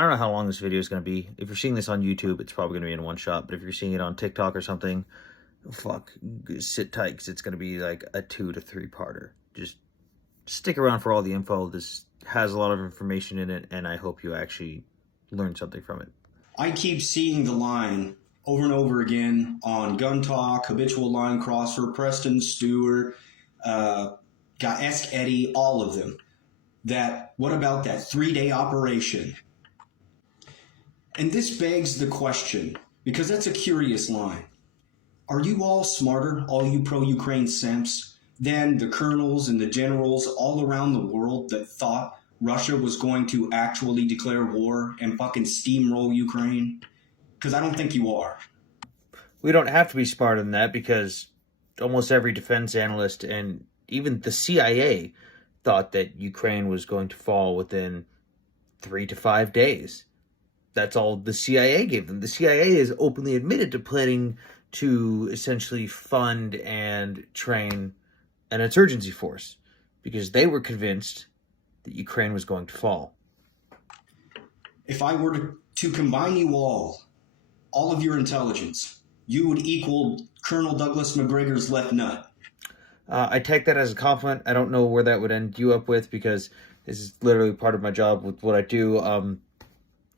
I don't know how long this video is going to be. If you're seeing this on YouTube, it's probably going to be in one shot. But if you're seeing it on TikTok or something, fuck, sit tight because it's going to be like a 2 to 3 parter. Just stick around for all the info. This has a lot of information in it, and I hope you actually learn something from it. I keep seeing the line over and over again on Gun Talk, Habitual Line Crosser, Preston Stewart, Ask Eddie, all of them. That what about that 3-day operation? And this begs the question, because that's a curious line. Are you all smarter, all you pro-Ukraine simps, than the colonels and the generals all around the world that thought Russia was going to actually declare war and fucking steamroll Ukraine? Because I don't think you are. We don't have to be smarter than that because almost every defense analyst and even the CIA thought that Ukraine was going to fall within 3 to 5 days. That's all the CIA gave them. The CIA has openly admitted to planning to essentially fund and train an insurgency force because they were convinced that Ukraine was going to fall. If I were to combine you all of your intelligence, you would equal Colonel Douglas McGregor's left nut. I take that as a compliment. I don't know where that would end you up with because this is literally part of my job with what I do.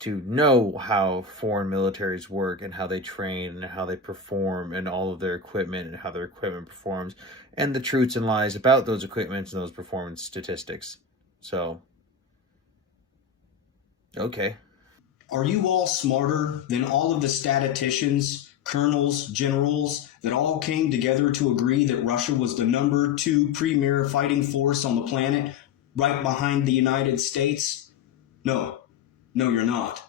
To know how foreign militaries work and how they train and how they perform and all of their equipment and how their equipment performs and the truths and lies about those equipments and those performance statistics. So, okay. Are you all smarter than all of the statisticians, colonels, generals that all came together to agree that Russia was the number 2 premier fighting force on the planet, right behind the United States? No. No, you're not.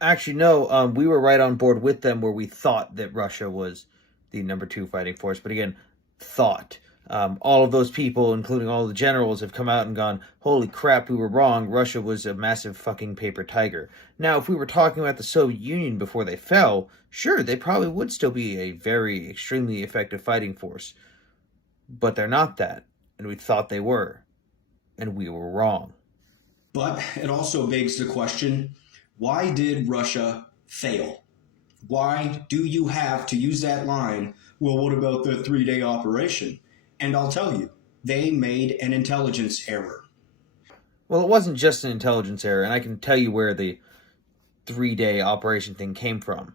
Actually, no. We were right on board with them where we thought that Russia was the number 2 fighting force. But again, thought. All of those people, including all the generals, have come out and gone, holy crap, we were wrong. Russia was a massive fucking paper tiger. Now, if we were talking about the Soviet Union before they fell, sure, they probably would still be a very extremely effective fighting force. But they're not that. And we thought they were. And we were wrong. But it also begs the question, why did Russia fail? Why do you have to use that line, well, what about the 3-day operation? And I'll tell you, they made an intelligence error. Well, it wasn't just an intelligence error, and I can tell you where the 3-day operation thing came from.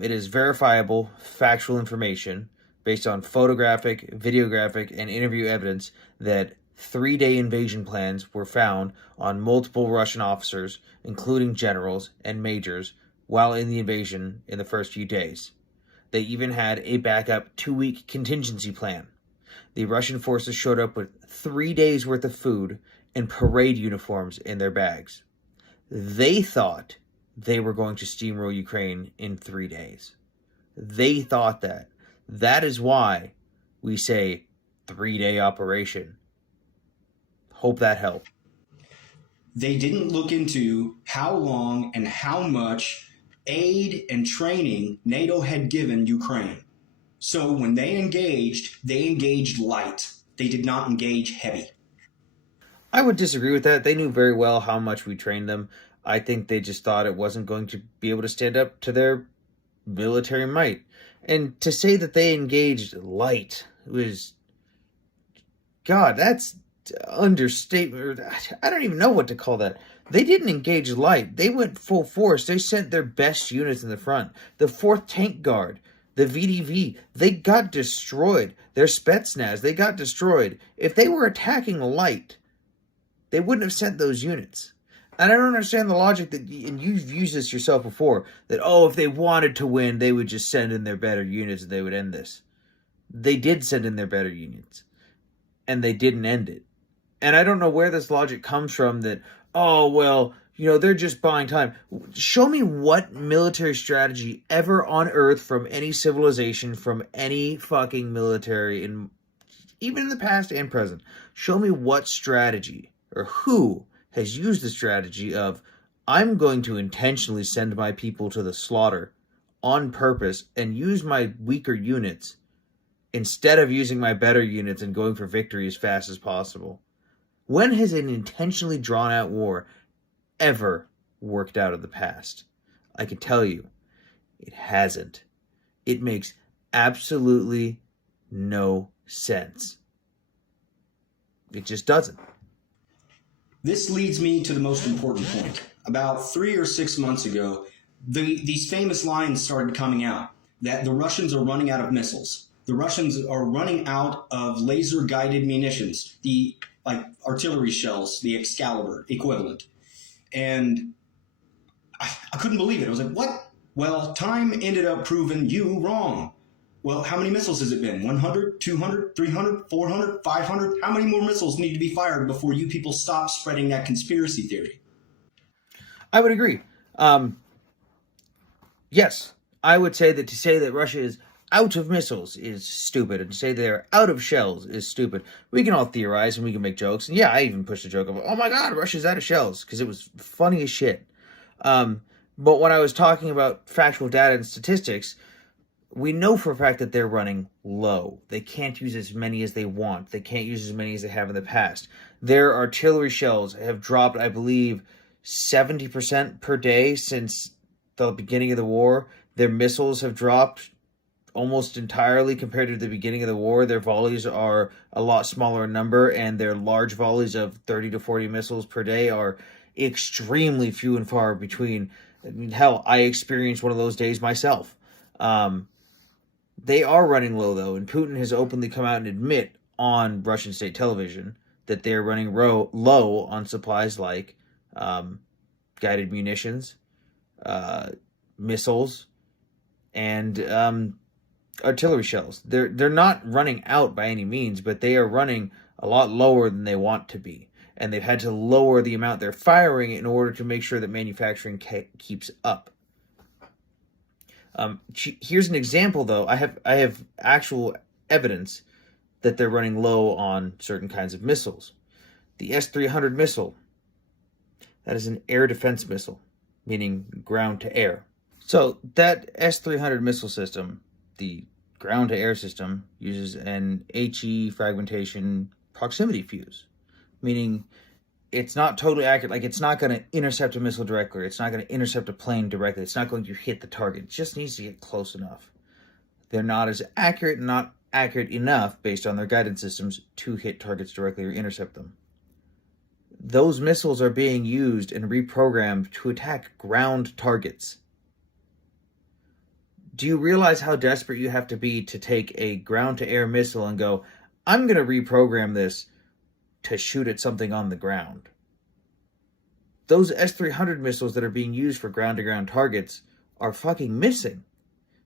It is verifiable, factual information based on photographic, videographic, and interview evidence that 3-day invasion plans were found on multiple Russian officers, including generals and majors, while in the invasion in the first few days. They even had a backup 2-week contingency plan. The Russian forces showed up with 3 days worth of food and parade uniforms in their bags. They thought they were going to steamroll Ukraine in 3 days. They thought that. That is why we say 3-day operation. Hope that helped. They didn't look into how long and how much aid and training NATO had given Ukraine. So when they engaged light. They did not engage heavy. I would disagree with that. They knew very well how much we trained them. I think they just thought it wasn't going to be able to stand up to their military might. And to say that they engaged light was... God, that's understatement. I don't even know what to call that. They didn't engage light. They went full force. They sent their best units in the front. The 4th Tank Guard, the VDV, they got destroyed. Their Spetsnaz, they got destroyed. If they were attacking light, they wouldn't have sent those units. And I don't understand the logic that, and you've used this yourself before, that, oh, if they wanted to win, they would just send in their better units and they would end this. They did send in their better units. And they didn't end it. And I don't know where this logic comes from that, oh, well, they're just buying time. Show me what military strategy ever on Earth from any civilization, from any fucking military, even in the past and present. Show me what strategy or who has used the strategy of, I'm going to intentionally send my people to the slaughter on purpose and use my weaker units instead of using my better units and going for victory as fast as possible. When has an intentionally drawn out war ever worked out in the past. I can tell you, it hasn't. It makes absolutely no sense. It just doesn't. This leads me to the most important point. About 3 or 6 months ago, these famous lines started coming out that the Russians are running out of missiles. The Russians are running out of laser guided munitions, the like artillery shells, the Excalibur equivalent. And I couldn't believe it. I was like, what? Well, time ended up proving you wrong. Well, how many missiles has it been? 100, 200, 300, 400, 500? How many more missiles need to be fired before you people stop spreading that conspiracy theory? I would agree. Yes, I would say that to say that Russia is out of missiles is stupid, and to say they're out of shells is stupid. We can all theorize and we can make jokes. And yeah, I even pushed a joke of, oh my god, Russia's out of shells, because it was funny as shit. But when I was talking about factual data and statistics, we know for a fact that they're running low. They can't use as many as they want. They can't use as many as they have in the past. Their artillery shells have dropped, I believe, 70% per day since the beginning of the war. Their missiles have dropped almost entirely compared to the beginning of the war. Their volleys are a lot smaller in number, and their large volleys of 30 to 40 missiles per day are extremely few and far between. I mean, hell, I experienced one of those days myself. They are running low, though, and Putin has openly come out and admit on Russian state television that they're running low on supplies like guided munitions, missiles, and artillery shells. They're not running out by any means, but they are running a lot lower than they want to be, and they've had to lower the amount they're firing in order to make sure that manufacturing keeps up. Here's an example, though. I have actual evidence that they're running low on certain kinds of missiles. The S-300 missile, that is an air defense missile, meaning ground to air. So that S-300 missile system, the ground to air system, uses an HE fragmentation proximity fuse, meaning it's not totally accurate. Like, it's not going to intercept a missile directly. It's not going to intercept a plane directly. It's not going to hit the target. It just needs to get close enough. They're not as accurate, not accurate enough based on their guidance systems to hit targets directly or intercept them. Those missiles are being used and reprogrammed to attack ground targets. Do you realize how desperate you have to be to take a ground-to-air missile and go, I'm going to reprogram this to shoot at something on the ground? Those S-300 missiles that are being used for ground-to-ground targets are fucking missing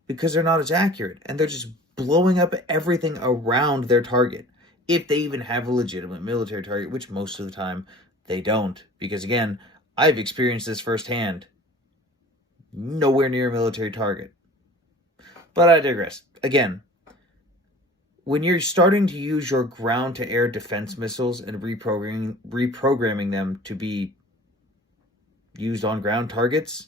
because they're not as accurate, and they're just blowing up everything around their target, if they even have a legitimate military target, which most of the time they don't. Because again, I've experienced this firsthand. Nowhere near a military target. But I digress. Again, when you're starting to use your ground-to-air defense missiles and reprogramming them to be used on ground targets,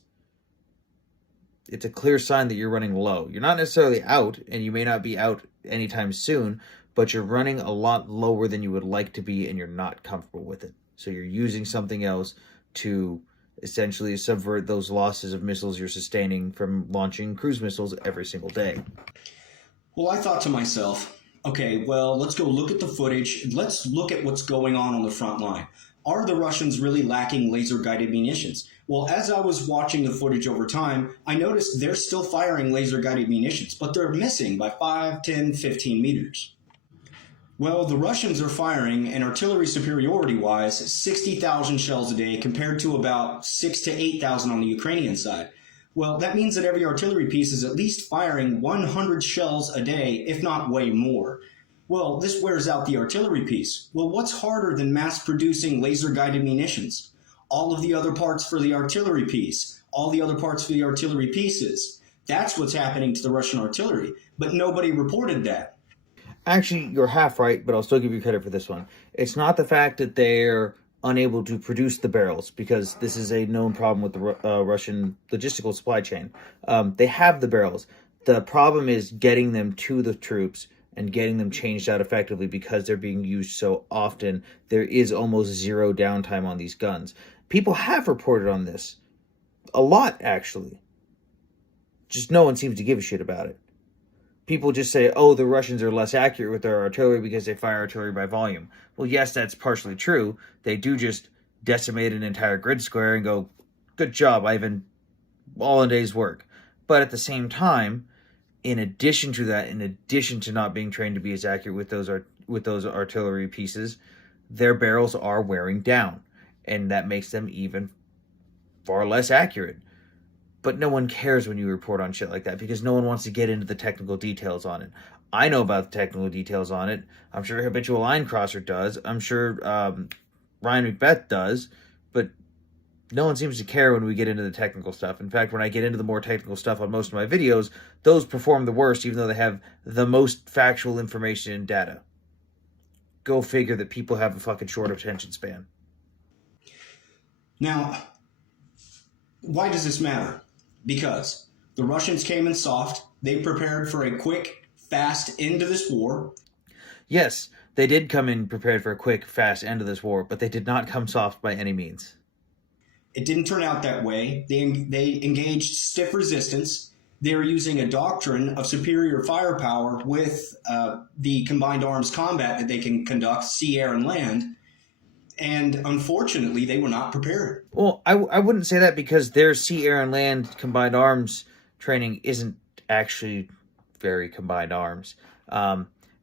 it's a clear sign that you're running low. You're not necessarily out, and you may not be out anytime soon, but you're running a lot lower than you would like to be, and you're not comfortable with it. So you're using something else to essentially subvert those losses of missiles you're sustaining from launching cruise missiles every single day. Well, I thought to myself, okay, well, let's go look at the footage. Let's look at what's going on the front line. Are the Russians really lacking laser-guided munitions? Well, as I was watching the footage over time, I noticed they're still firing laser-guided munitions, but they're missing by 5, 10, 15 meters. Well, the Russians are firing, and artillery superiority-wise, 60,000 shells a day compared to about 6,000 to 8,000 on the Ukrainian side. Well, that means that every artillery piece is at least firing 100 shells a day, if not way more. Well, this wears out the artillery piece. Well, what's harder than mass-producing laser-guided munitions? All of the other parts for the artillery piece, all the other parts for the artillery pieces. That's what's happening to the Russian artillery, but nobody reported that. Actually, you're half right, but I'll still give you credit for this one. It's not the fact that they're unable to produce the barrels, because this is a known problem with the Russian logistical supply chain. They have the barrels. The problem is getting them to the troops and getting them changed out effectively, because they're being used so often. There is almost zero downtime on these guns. People have reported on this. A lot, actually. Just no one seems to give a shit about it. People just say, oh, the Russians are less accurate with their artillery because they fire artillery by volume. Well, yes, that's partially true. They do just decimate an entire grid square and go, good job, Ivan, all in a day's work. But at the same time, in addition to that, in addition to not being trained to be as accurate with those artillery pieces, their barrels are wearing down, and that makes them even far less accurate. But no one cares when you report on shit like that because no one wants to get into the technical details on it. I know about the technical details on it. I'm sure Habitual Line Crosser does. I'm sure Ryan McBeth does. But no one seems to care when we get into the technical stuff. In fact, when I get into the more technical stuff on most of my videos, those perform the worst, even though they have the most factual information and data. Go figure that people have a fucking short attention span. Now, why does this matter? Because the Russians came in soft. They prepared for a quick, fast end to this war. Yes, they did come in prepared for a quick, fast end of this war, but they did not come soft by any means. It didn't turn out that way. They engaged stiff resistance. They were using a doctrine of superior firepower with the combined arms combat that they can conduct, sea, air, and land. And unfortunately, they were not prepared. Well, I wouldn't say that because their sea, air, and land combined arms training isn't actually very combined arms.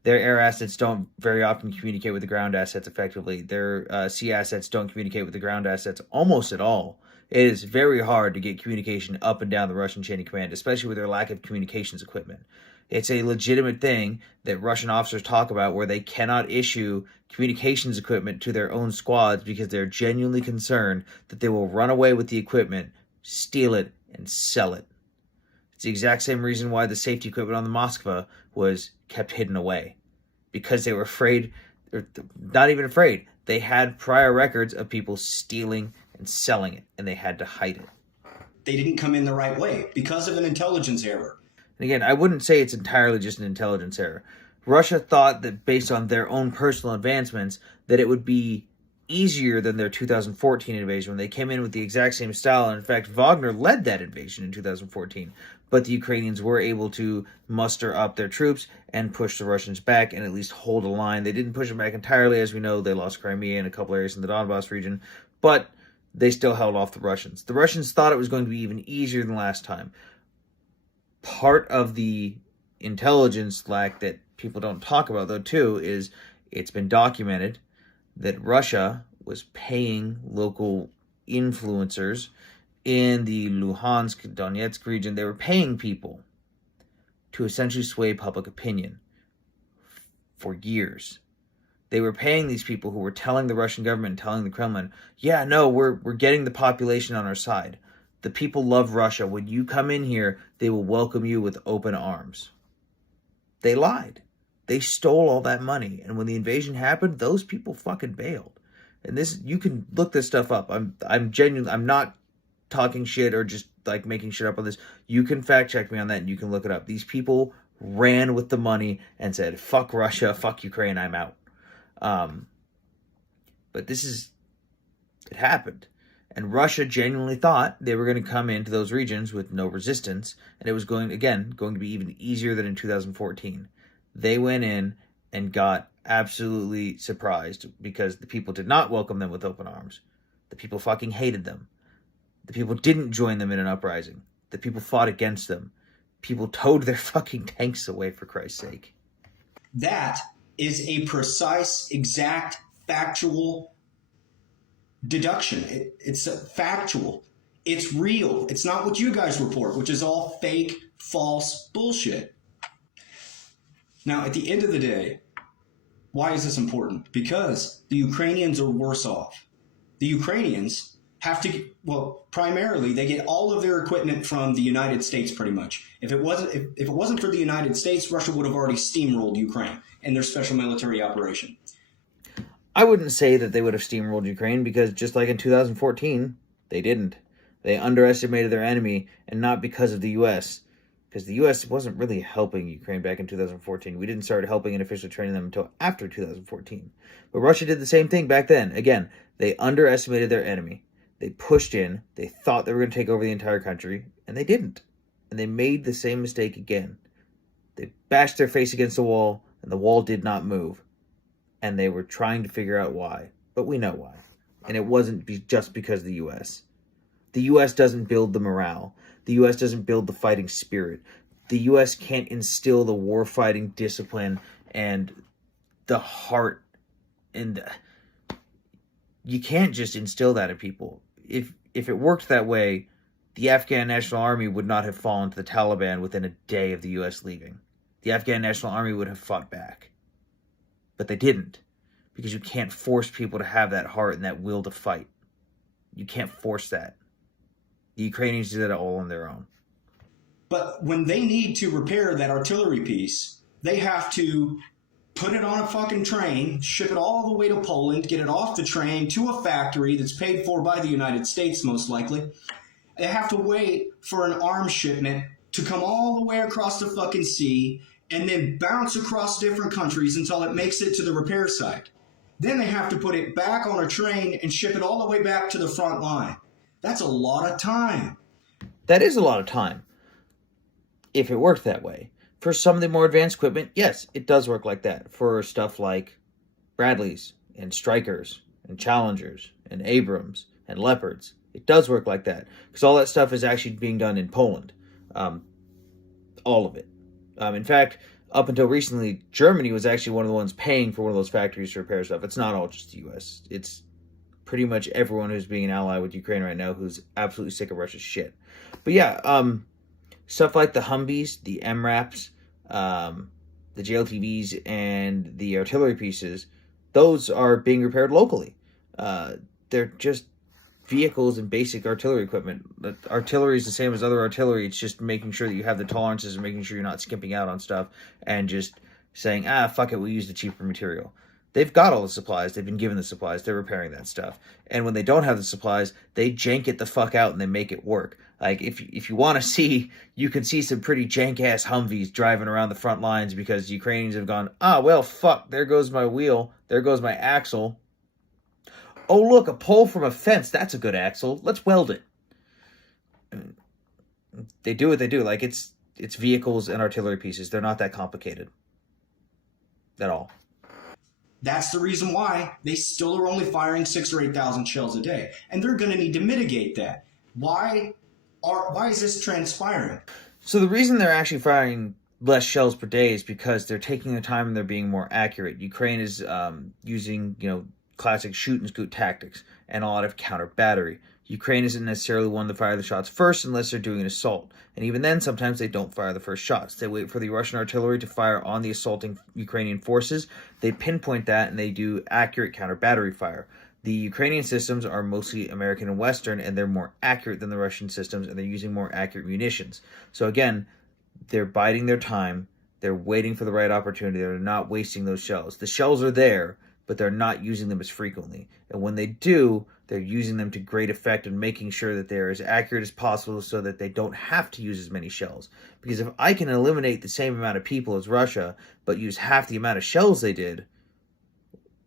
Their air assets don't very often communicate with the ground assets effectively. Their sea assets don't communicate with the ground assets almost at all. It is very hard to get communication up and down the Russian chain of command, especially with their lack of communications equipment. It's a legitimate thing that Russian officers talk about where they cannot issue communications equipment to their own squads because they're genuinely concerned that they will run away with the equipment, steal it, and sell it. It's the exact same reason why the safety equipment on the Moskva was kept hidden away. Because they were afraid, or not even afraid, they had prior records of people stealing and selling it, and they had to hide it. They didn't come in the right way because of an intelligence error. And again, I wouldn't say it's entirely just an intelligence error. Russia thought that based on their own personal advancements, that it would be easier than their 2014 invasion when they came in with the exact same style. And in fact, Wagner led that invasion in 2014. But the Ukrainians were able to muster up their troops and push the Russians back and at least hold a line. They didn't push them back entirely. As we know, they lost Crimea and a couple areas in the Donbass region. But they still held off the Russians. The Russians thought it was going to be even easier than last time. Part of the intelligence lack that people don't talk about, though, too, is it's been documented that Russia was paying local influencers in the Luhansk, Donetsk region. They were paying people to essentially sway public opinion for years. They were paying these people who were telling the Russian government, telling the Kremlin, yeah, no, we're getting the population on our side. The people love Russia. When you come in here, they will welcome you with open arms. They lied. They stole all that money. And when the invasion happened, those people fucking bailed. And this, you can look this stuff up. I'm genuinely, I'm not talking shit or just like making shit up on this. You can fact check me on that and you can look it up. These people ran with the money and said, fuck Russia, fuck Ukraine, I'm out. But it happened. And Russia genuinely thought they were going to come into those regions with no resistance, and it was going to be even easier than in 2014. They went in and got absolutely surprised because the people did not welcome them with open arms. The people fucking hated them. The people didn't join them in an uprising. The people fought against them. People towed their fucking tanks away, for Christ's sake. That is a precise, exact, factual deduction. It's factual. It's real. It's not what you guys report, which is all fake, false bullshit. Now, at the end of the day, why is this important? Because the Ukrainians are worse off. The Ukrainians have to, well, primarily they get all of their equipment from the United States pretty much. If it wasn't for the United States, Russia would have already steamrolled Ukraine in their special military operation. I wouldn't say that they would have steamrolled Ukraine because just like in 2014, they didn't. They underestimated their enemy, and not because of the U.S., because the U.S. wasn't really helping Ukraine back in 2014. We didn't start helping and officially training them until after 2014. But Russia did the same thing back then. Again, they underestimated their enemy. They pushed in. They thought they were going to take over the entire country, and they didn't. And they made the same mistake again. They bashed their face against the wall, and the wall did not move. And they were trying to figure out why. But we know why. And it wasn't just because of the U.S. The U.S. doesn't build the morale. The U.S. doesn't build the fighting spirit. The U.S. can't instill the war-fighting discipline and the heart. And you can't just instill that in people. If it worked that way, the Afghan National Army would not have fallen to the Taliban within a day of the U.S. leaving. The Afghan National Army would have fought back. But they didn't. Because you can't force people to have that heart and that will to fight. You can't force that. The Ukrainians did that all on their own. But when they need to repair that artillery piece, they have to put it on a fucking train, ship it all the way to Poland, get it off the train to a factory that's paid for by the United States, most likely. They have to wait for an arms shipment to come all the way across the fucking sea and then bounce across different countries until it makes it to the repair site. Then they have to put it back on a train and ship it all the way back to the front line. That's a lot of time. That is a lot of time. If it worked that way. For some of the more advanced equipment, yes, it does work like that. For stuff like Bradleys and Strykers and Challengers and Abrams and Leopards, it does work like that. Because all that stuff is actually being done in Poland. All of it. In fact, up until recently, Germany was actually one of the ones paying for one of those factories to repair stuff. It's not all just the U.S. It's pretty much everyone who's being an ally with Ukraine right now who's absolutely sick of Russia's shit. But yeah, stuff like the Humvees, the MRAPs, the JLTVs, and the artillery pieces, those are being repaired locally. They're just vehicles and basic artillery equipment. The artillery is the same as other artillery. It's just making sure that you have the tolerances and making sure you're not skimping out on stuff and just saying, fuck it, we'll use the cheaper material. They've got all the supplies. They've been given the supplies. They're repairing that stuff. And when they don't have the supplies, they jank it the fuck out and they make it work. Like, if you want to see, you can see some pretty jank-ass Humvees driving around the front lines because the Ukrainians have gone, well, fuck, there goes my wheel. There goes my axle. Oh, look, a pole from a fence. That's a good axle. Let's weld it. They do what they do. Like, it's vehicles and artillery pieces. They're not that complicated at all. That's the reason why they still are only firing 6,000 or 8,000 shells a day. And they're going to need to mitigate that. Why is this transpiring? So the reason they're actually firing less shells per day is because they're taking their time and they're being more accurate. Ukraine is using, classic shoot and scoot tactics and a lot of counter battery. Ukraine isn't necessarily one to fire the shots first unless they're doing an assault. And even then, sometimes they don't fire the first shots. They wait for the Russian artillery to fire on the assaulting Ukrainian forces. They pinpoint that and they do accurate counter battery fire. The Ukrainian systems are mostly American and Western, and they're more accurate than the Russian systems, and they're using more accurate munitions. So again, they're biding their time. They're waiting for the right opportunity. They're not wasting those shells. The shells are there, but they're not using them as frequently. And when they do, they're using them to great effect and making sure that they're as accurate as possible so that they don't have to use as many shells. Because if I can eliminate the same amount of people as Russia, but use half the amount of shells they did,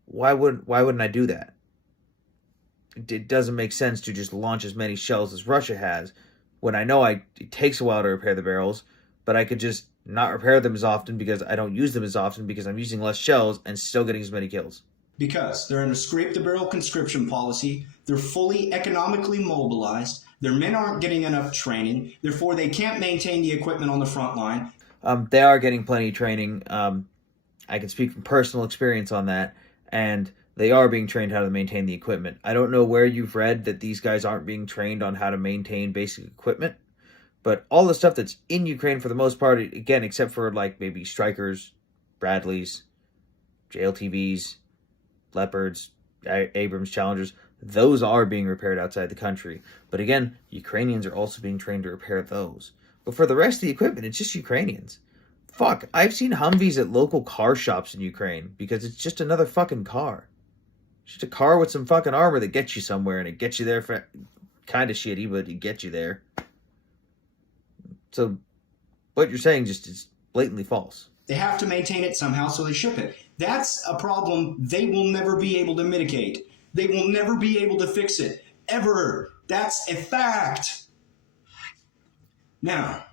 why wouldn't I do that? It doesn't make sense to just launch as many shells as Russia has when I know it takes a while to repair the barrels, but I could just not repair them as often because I don't use them as often because I'm using less shells and still getting as many kills. Because they're in a scrape-the-barrel conscription policy, they're fully economically mobilized, their men aren't getting enough training, therefore they can't maintain the equipment on the front line. They are getting plenty of training. I can speak from personal experience on that, and they are being trained how to maintain the equipment. I don't know where you've read that these guys aren't being trained on how to maintain basic equipment, but all the stuff that's in Ukraine for the most part, again, except for like maybe Strykers, Bradleys, JLTVs, Leopards, Abrams, Challengers, those are being repaired outside the country. But again, Ukrainians are also being trained to repair those. But for the rest of the equipment, it's just Ukrainians. Fuck, I've seen Humvees at local car shops in Ukraine because it's just another fucking car. It's just a car with some fucking armor that gets you somewhere, and it gets you there for kind of shitty, but it gets you there. So what you're saying just is blatantly false. They have to maintain it somehow, so they ship it. That's a problem they will never be able to mitigate. They will never be able to fix it, ever. That's a fact. Now,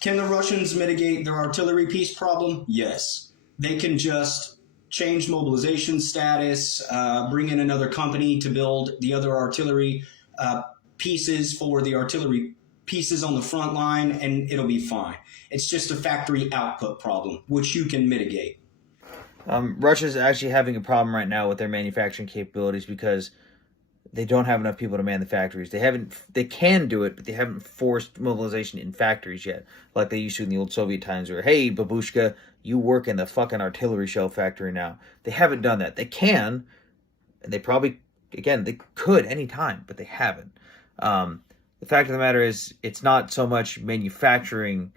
can the Russians mitigate their artillery piece problem? Yes. They can just change mobilization status, bring in another company to build the other artillery uh, pieces for the artillery pieces on the front line, and it'll be fine. It's just a factory output problem, which you can mitigate. Russia's actually having a problem right now with their manufacturing capabilities because they don't have enough people to man the factories. They haven't. They can do it, but they haven't forced mobilization in factories yet, like they used to in the old Soviet times. Where, hey, babushka, you work in the fucking artillery shell factory now. They haven't done that. They can, and they probably, again, they could anytime, but they haven't. The fact of the matter is, it's not so much manufacturing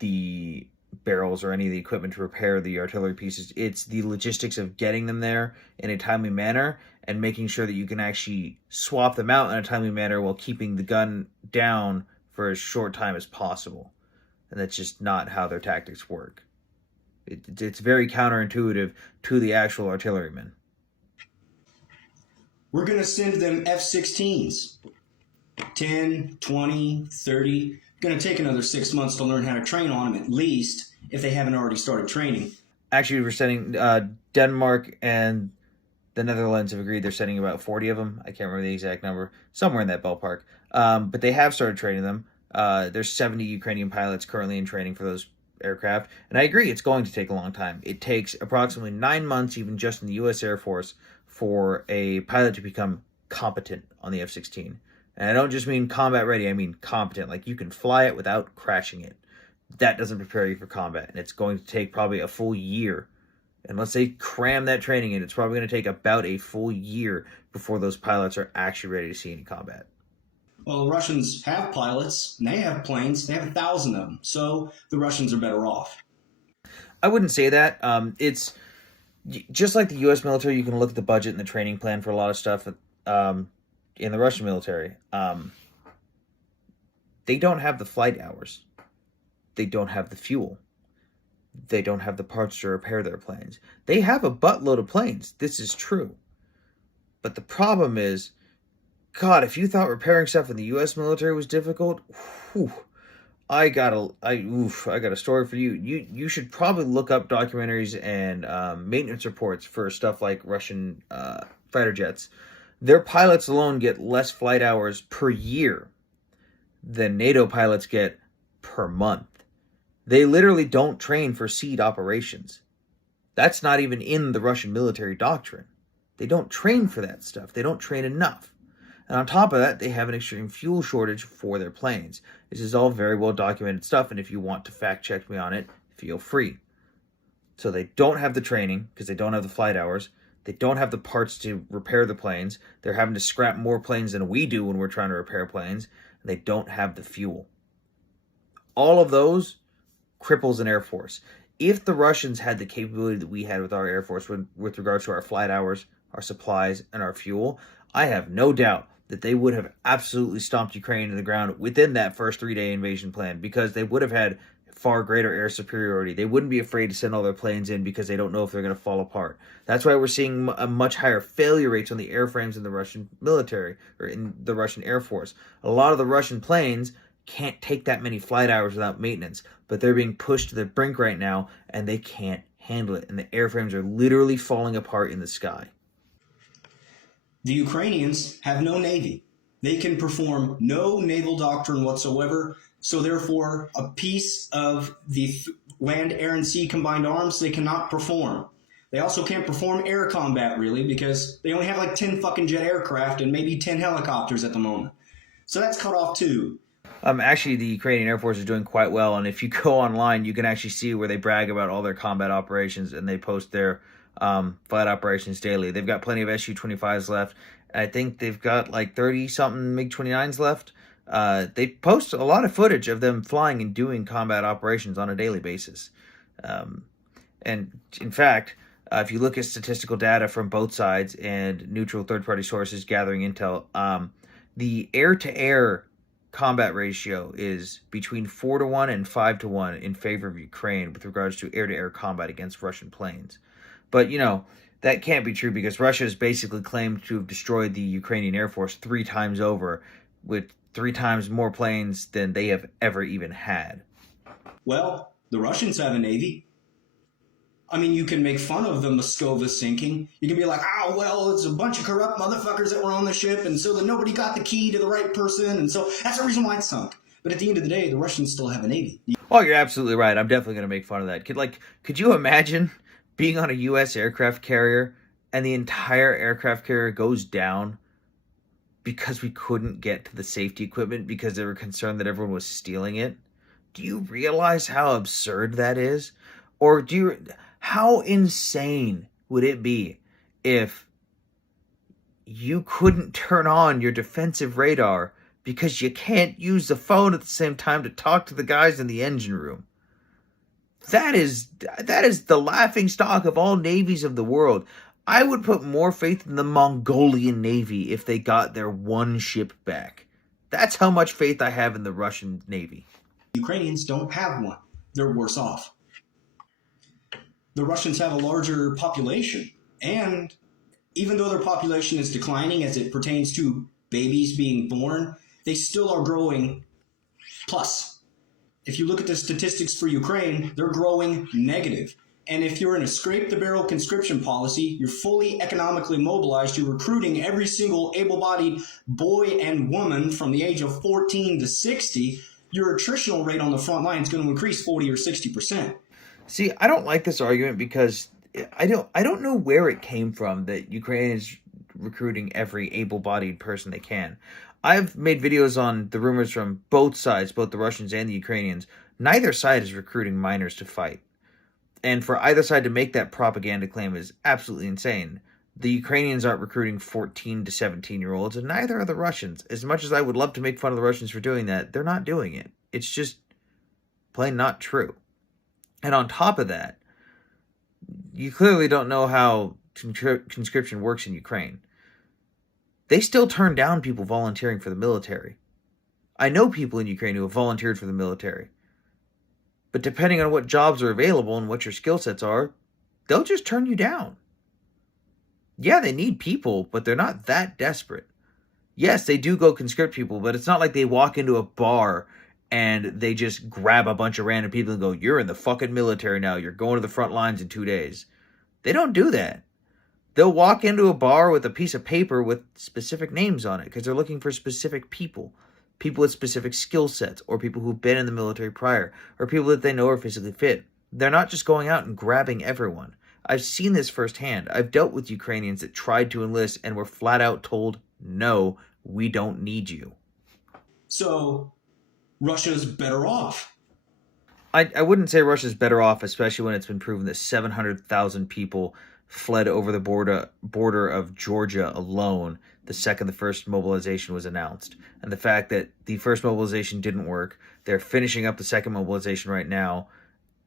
the barrels or any of the equipment to repair the artillery pieces. It's the logistics of getting them there in a timely manner and making sure that you can actually swap them out in a timely manner while keeping the gun down for as short time as possible. And that's just not how their tactics work. It's very counterintuitive to the actual artillerymen. We're going to send them F 16s, 10, 20, 30. Going to take another 6 months to learn how to train on them, at least, if they haven't already started training. Actually, we're sending Denmark and the Netherlands have agreed they're sending about 40 of them. I can't remember the exact number, somewhere in that ballpark. But they have started training them. There's 70 Ukrainian pilots currently in training for those aircraft. And I agree, it's going to take a long time. It takes approximately 9 months, even just in the U.S. Air Force, for a pilot to become competent on the F-16. And I don't just mean combat ready, I mean competent. Like you can fly it without crashing it. That doesn't prepare you for combat. And it's going to take probably a full year. And let's say cram that training in, it's probably going to take about a full year before those pilots are actually ready to see any combat. Well, the Russians have pilots, and they have planes. They have 1,000 of them. So the Russians are better off. I wouldn't say that. It's just like the U.S. military. You can look at the budget and the training plan for a lot of stuff in the Russian military. They don't have the flight hours. They don't have the fuel. They don't have the parts to repair their planes. They have a buttload of planes. This is true. But the problem is, God, if you thought repairing stuff in the U.S. military was difficult, whew, I got a story for you. You should probably look up documentaries and maintenance reports for stuff like Russian fighter jets. Their pilots alone get less flight hours per year than NATO pilots get per month. They literally don't train for SEAD operations. That's not even in the Russian military doctrine. They don't train for that stuff. They don't train enough. And on top of that, they have an extreme fuel shortage for their planes. This is all very well documented stuff, and if you want to fact check me on it, feel free. So they don't have the training because they don't have the flight hours. They don't have the parts to repair the planes. They're having to scrap more planes than we do when we're trying to repair planes. And they don't have the fuel. All of those cripples an Air Force. If the Russians had the capability that we had with our Air Force with regards to our flight hours, our supplies, and our fuel, I have no doubt that they would have absolutely stomped Ukraine to the ground within that first 3-day invasion plan because they would have had far greater air superiority. They wouldn't be afraid to send all their planes in because they don't know if they're going to fall apart. That's why we're seeing a much higher failure rates on the airframes in the Russian military or in the Russian Air Force. A lot of the Russian planes can't take that many flight hours without maintenance, but they're being pushed to the brink right now and they can't handle it. And the airframes are literally falling apart in the sky. The Ukrainians have no navy. They can perform no naval doctrine whatsoever. So therefore, a piece of the land, air, and sea combined arms they cannot perform. They also can't perform air combat really because they only have like 10 fucking jet aircraft and maybe 10 helicopters at the moment. So that's cut off too. Actually, the Ukrainian Air Force is doing quite well, and if you go online, you can actually see where they brag about all their combat operations, and they post their flight operations daily. They've got plenty of Su-25s left. I think they've got like 30-something MiG-29s left. They post a lot of footage of them flying and doing combat operations on a daily basis. And in fact, if you look at statistical data from both sides and neutral third-party sources gathering intel, the air-to-air combat ratio is between 4-1 and 5-1 in favor of Ukraine with regards to air-to-air combat against Russian planes. But, That can't be true because Russia has basically claimed to have destroyed the Ukrainian Air Force 3 times over, with 3 times more planes than they have ever even had. Well, the Russians have a navy. I mean, you can make fun of the Moskova sinking. You can be like, oh, well, it's a bunch of corrupt motherfuckers that were on the ship, and so then nobody got the key to the right person, and so that's the reason why it sunk. But at the end of the day, the Russians still have a navy. Oh, you're absolutely right. I'm definitely going to make fun of that. Could you imagine being on a U.S. aircraft carrier and the entire aircraft carrier goes down because we couldn't get to the safety equipment because they were concerned that everyone was stealing it? Do you realize how absurd that is? Or how insane would it be if you couldn't turn on your defensive radar because you can't use the phone at the same time to talk to the guys in the engine room? That is the laughing stock of all navies of the world. I would put more faith in the Mongolian Navy if they got their one ship back. That's how much faith I have in the Russian Navy. Ukrainians don't have one. They're worse off. The Russians have a larger population, and even though their population is declining as it pertains to babies being born, they still are growing plus. If you look at the statistics for Ukraine, they're growing negative. And if you're in a scrape the barrel conscription policy, you're fully economically mobilized, you're recruiting every single able bodied boy and woman from the age of 14 to 60, your attritional rate on the front line is going to increase 40 or 60%. See, I don't like this argument because I don't know where it came from that Ukraine is recruiting every able-bodied person they can. I've made videos on the rumors from both sides, both the Russians and the Ukrainians. Neither side is recruiting minors to fight. And for either side to make that propaganda claim is absolutely insane. The Ukrainians aren't recruiting 14 to 17-year-olds, and neither are the Russians. As much as I would love to make fun of the Russians for doing that, they're not doing it. It's just plain not true. And on top of that, you clearly don't know how conscription works in Ukraine. They still turn down people volunteering for the military. I know people in Ukraine who have volunteered for the military. But depending on what jobs are available and what your skill sets are, they'll just turn you down. Yeah, they need people, but they're not that desperate. Yes, they do go conscript people, but it's not like they walk into a bar and they just grab a bunch of random people and go, you're in the fucking military now. You're going to the front lines in 2 days. They don't do that. They'll walk into a bar with a piece of paper with specific names on it because they're looking for specific people. People with specific skill sets, or people who've been in the military prior, or people that they know are physically fit. They're not just going out and grabbing everyone. I've seen this firsthand. I've dealt with Ukrainians that tried to enlist and were flat out told, no, we don't need you. So Russia's better off. I wouldn't say Russia's better off, especially when it's been proven that 700,000 people fled over the border of Georgia alone the second the first mobilization was announced. And the fact that the first mobilization didn't work, they're finishing up the second mobilization right now,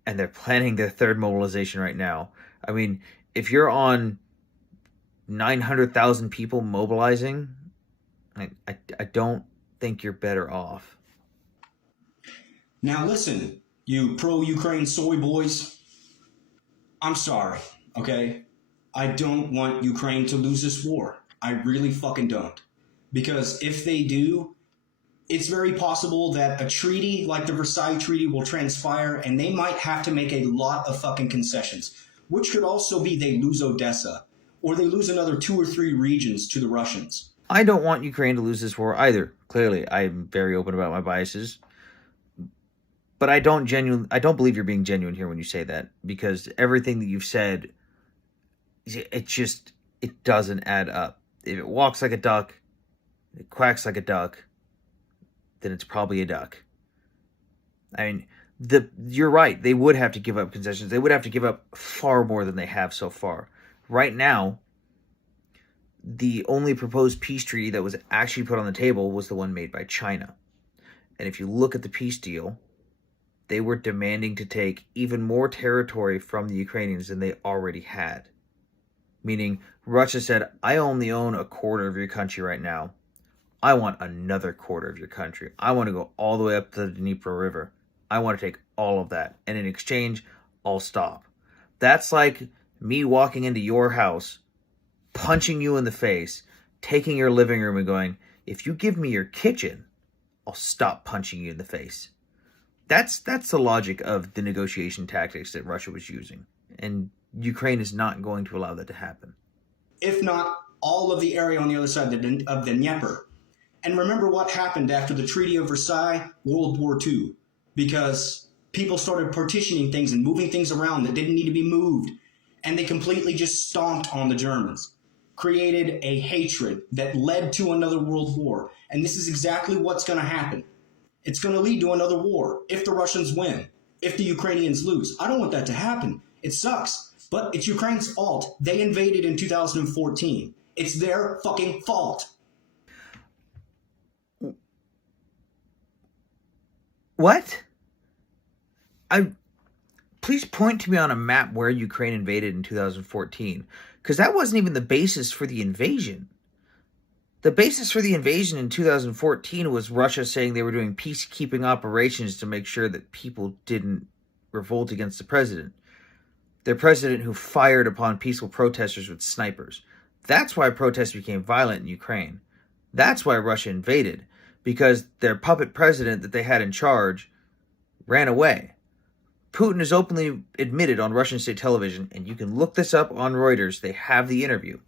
and they're planning their third mobilization right now. I mean, if you're on 900,000 people mobilizing, I don't think you're better off. Now listen, you pro-Ukraine soy boys, I'm sorry, okay? I don't want Ukraine to lose this war. I really fucking don't. Because if they do, it's very possible that a treaty like the Versailles Treaty will transpire and they might have to make a lot of fucking concessions, which could also be they lose Odessa or they lose another 2 or 3 regions to the Russians. I don't want Ukraine to lose this war either. Clearly, I'm very open about my biases. But I don't believe you're being genuine here when you say that, because everything that you've said, it doesn't add up. If it walks like a duck, it quacks like a duck, then it's probably a duck. I mean, you're right. They would have to give up concessions. They would have to give up far more than they have so far. Right now, the only proposed peace treaty that was actually put on the table was the one made by China. And if you look at the peace deal, they were demanding to take even more territory from the Ukrainians than they already had. Meaning, Russia said, I only own a quarter of your country right now. I want another quarter of your country. I want to go all the way up to the Dnieper River. I want to take all of that. And in exchange, I'll stop. That's like me walking into your house, punching you in the face, taking your living room and going, if you give me your kitchen, I'll stop punching you in the face. That's the logic of the negotiation tactics that Russia was using. And Ukraine is not going to allow that to happen. If not all of the area on the other side of the Dnieper. And remember what happened after the Treaty of Versailles, World War II, because people started partitioning things and moving things around that didn't need to be moved. And they completely just stomped on the Germans, created a hatred that led to another world war. And this is exactly what's going to happen. It's going to lead to another war if the Russians win, if the Ukrainians lose. I don't want that to happen. It sucks, but it's Ukraine's fault. They invaded in 2014. It's their fucking fault. What? Please point to me on a map where Ukraine invaded in 2014, because that wasn't even the basis for the invasion. The basis for the invasion in 2014 was Russia saying they were doing peacekeeping operations to make sure that people didn't revolt against the president. Their president who fired upon peaceful protesters with snipers. That's why protests became violent in Ukraine. That's why Russia invaded, because their puppet president that they had in charge ran away. Putin has openly admitted on Russian state television, and you can look this up on Reuters, they have the interview.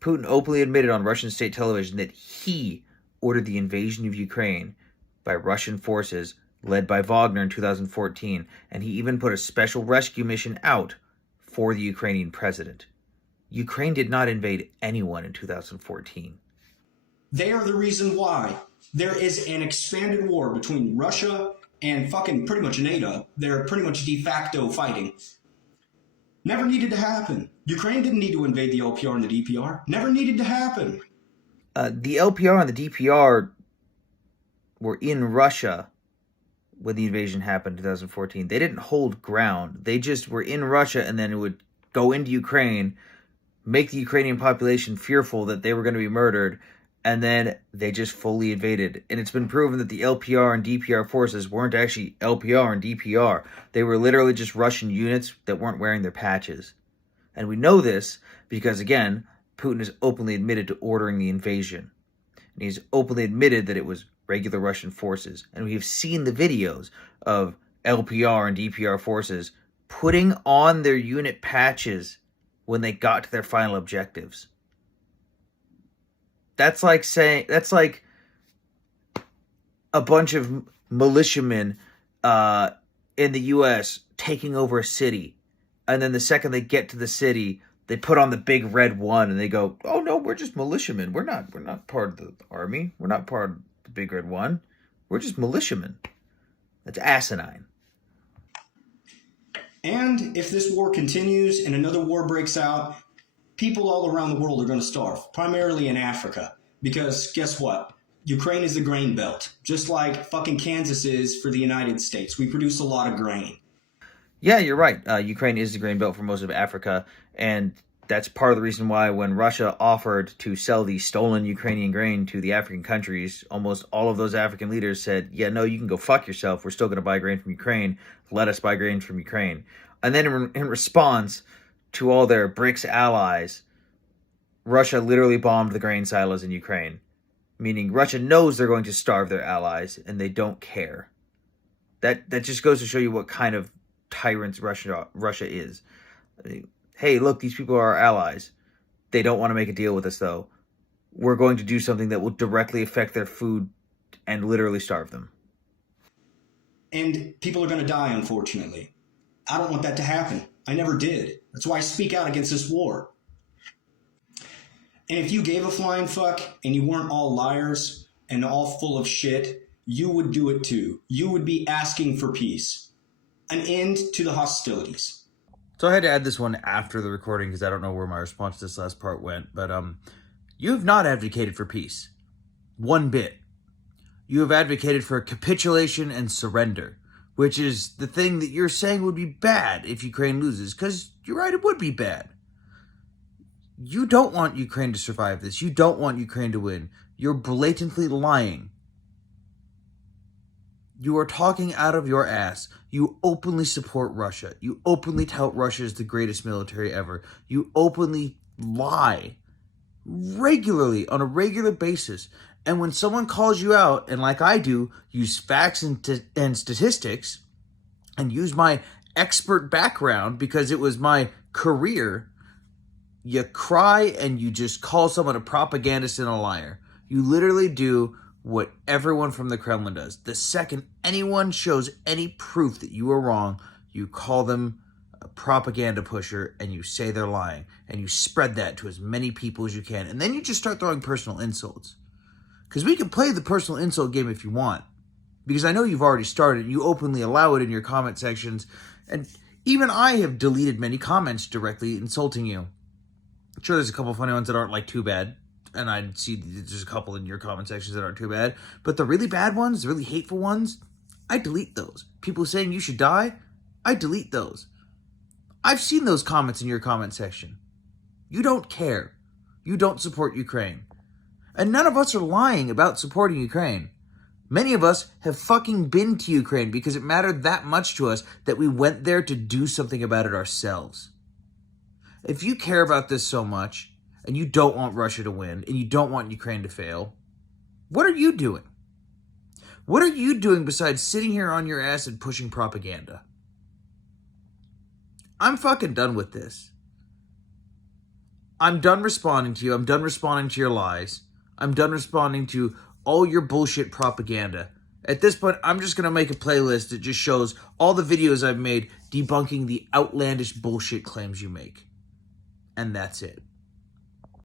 Putin openly admitted on Russian state television that he ordered the invasion of Ukraine by Russian forces led by Wagner in 2014, and he even put a special rescue mission out for the Ukrainian president. Ukraine did not invade anyone in 2014. They are the reason why there is an expanded war between Russia and fucking pretty much NATO. They're pretty much de facto fighting. Never needed to happen. Ukraine didn't need to invade the LPR and the DPR. Never needed to happen. The LPR and the DPR were in Russia when the invasion happened in 2014. They didn't hold ground. They just were in Russia, and then it would go into Ukraine, make the Ukrainian population fearful that they were going to be murdered, and then they just fully invaded. And it's been proven that the LPR and DPR forces weren't actually LPR and DPR. They were literally just Russian units that weren't wearing their patches. And we know this because, again, Putin has openly admitted to ordering the invasion. And he's openly admitted that it was regular Russian forces. And we have seen the videos of LPR and DPR forces putting on their unit patches when they got to their final objectives. That's like a bunch of militiamen in the U.S. taking over a city, and then the second they get to the city, they put on the big red one, and they go, "Oh no, we're just militiamen. We're not part of the army. We're not part of the big red one. We're just militiamen." That's asinine. And if this war continues and another war breaks out, people all around the world are going to starve, primarily in Africa. Because guess what? Ukraine is the grain belt, just like fucking Kansas is for the United States. We produce a lot of grain. Yeah, you're right. Ukraine is the grain belt for most of Africa, and that's part of the reason why when Russia offered to sell the stolen Ukrainian grain to the African countries, almost all of those African leaders said, yeah, no, you can go fuck yourself. We're still going to buy grain from Ukraine. Let us buy grain from Ukraine. And then in response to all their BRICS allies, Russia literally bombed the grain silos in Ukraine, meaning Russia knows they're going to starve their allies, and they don't care. That just goes to show you what kind of tyrants Russia is. I mean, hey, look, these people are our allies. They don't want to make a deal with us, though. We're going to do something that will directly affect their food and literally starve them. And people are going to die, unfortunately. I don't want that to happen. I never did. That's why I speak out against this war. And if you gave a flying fuck and you weren't all liars and all full of shit, you would do it too. You would be asking for peace. An end to the hostilities. So I had to add this one after the recording because I don't know where my response to this last part went. But you have not advocated for peace. One bit. You have advocated for capitulation and surrender, which is the thing that you're saying would be bad if Ukraine loses. Because you're right, it would be bad. You don't want Ukraine to survive this. You don't want Ukraine to win. You're blatantly lying. You are talking out of your ass. You openly support Russia. You openly tout Russia is the greatest military ever. You openly lie regularly on a regular basis. And when someone calls you out, and like I do, use facts and statistics, and use my expert background because it was my career, you cry and you just call someone a propagandist and a liar. You literally do what everyone from the Kremlin does. The second anyone shows any proof that you are wrong, you call them a propaganda pusher and you say they're lying. And you spread that to as many people as you can. And then you just start throwing personal insults. Because we can play the personal insult game if you want. Because I know you've already started. You openly allow it in your comment sections. And even I have deleted many comments directly insulting you. Sure, there's a couple funny ones that aren't like too bad. And I see there's a couple in your comment sections that aren't too bad. But the really bad ones, the really hateful ones, I delete those. People saying you should die, I delete those. I've seen those comments in your comment section. You don't care. You don't support Ukraine. And none of us are lying about supporting Ukraine. Many of us have fucking been to Ukraine because it mattered that much to us that we went there to do something about it ourselves. If you care about this so much, and you don't want Russia to win, and you don't want Ukraine to fail, what are you doing? What are you doing besides sitting here on your ass and pushing propaganda? I'm fucking done with this. I'm done responding to you. I'm done responding to your lies. I'm done responding to all your bullshit propaganda. At this point, I'm just going to make a playlist that just shows all the videos I've made debunking the outlandish bullshit claims you make. And that's it.